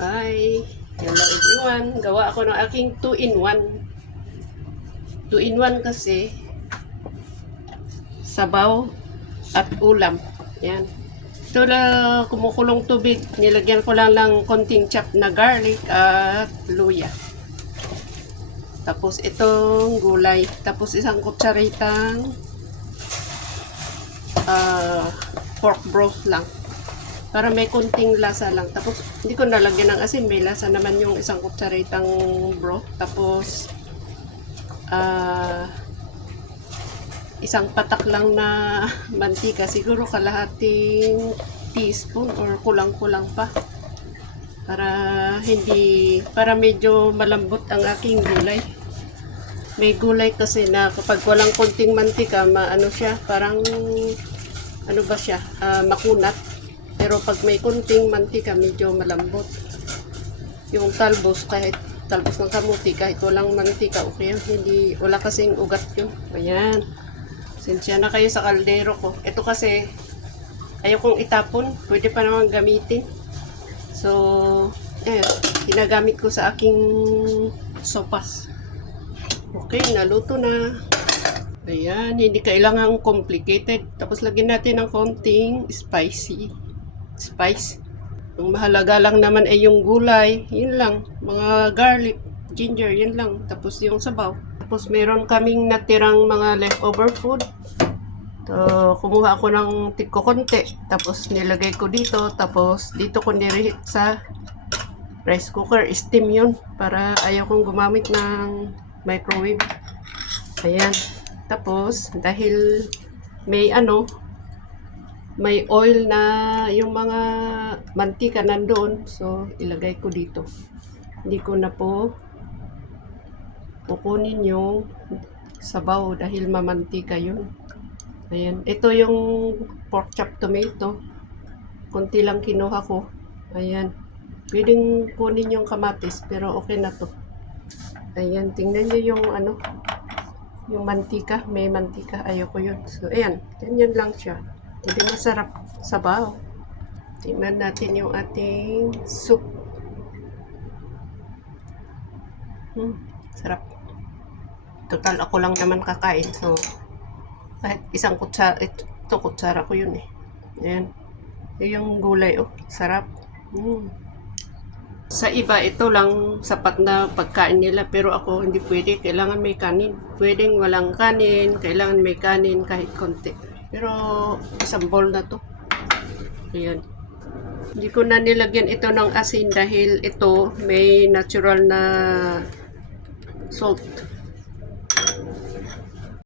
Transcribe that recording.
Hi! Hello everyone! Gawa ako ng aking 2-in-1. 2-in-1 kasi sabaw at ulam. Yan. Ito na kumukulong tubig. Nilagyan ko lang konting chop na garlic at luya. Tapos itong gulay. Tapos isang kutsaritang pork broth lang. Para may konting lasa lang. Tapos, hindi ko nalagyan ng asin. May lasa naman yung isang kutsaritang broth. Tapos, isang patak lang na mantika. Siguro kalahating teaspoon or kulang-kulang pa. Para medyo malambot ang aking gulay. May gulay kasi na kapag walang konting mantika, maano siya, parang, ano ba siya, makunat. Pero pag may kunting mantika, medyo malambot. Yung talbos, kahit talbos ng kamuti, kahit walang mantika, okay yan. Wala kasing ugat yun. Ayan. Sensya na kayo sa kaldero ko. Ito kasi, ayaw kong itapon. Pwede pa naman gamitin. So, ayan. Ginagamit ko sa aking sopas. Okay, naluto na. Ayan, hindi kailangan complicated. Tapos lagyan natin ng konting spice. Ang mahalaga lang naman ay yung gulay, yun lang. Mga garlic, ginger, yun lang. Tapos yung sabaw. Tapos meron kaming natirang mga leftover food. Kumuha ako ng tigko konti. Tapos nilagay ko dito. Tapos dito ko nireheat sa rice cooker. Steam yun. Para ayaw kong gumamit ng microwave. Ayan. Tapos dahil may oil na yung mga mantika nandoon, so ilagay ko dito. Hindi ko na po kukunin yung sabaw dahil mamantika yun. Ayan, ito yung pork chop tomato. Kunti lang kinuha ko. Ayan, pwedeng kunin yung kamatis pero okay na to. Ayan, tingnan nyo yung mantika. May mantika, ayoko yun. So ayan, ganyan lang siya. Hindi masarap sabaw. Tingnan natin yung ating soup. Sarap. Total ako lang naman kakain. So, kahit isang kutsara, ito kutsara ko yun eh. Ayan. Yung gulay, sarap. Sa iba, ito lang sapat na pagkain nila. Pero ako, hindi pwede. Kailangan may kanin. Pwedeng walang kanin. Kailangan may kanin kahit konti. Pero isang bowl na to. Ayan. Hindi ko na nilagyan ito ng asin dahil ito may natural na salt.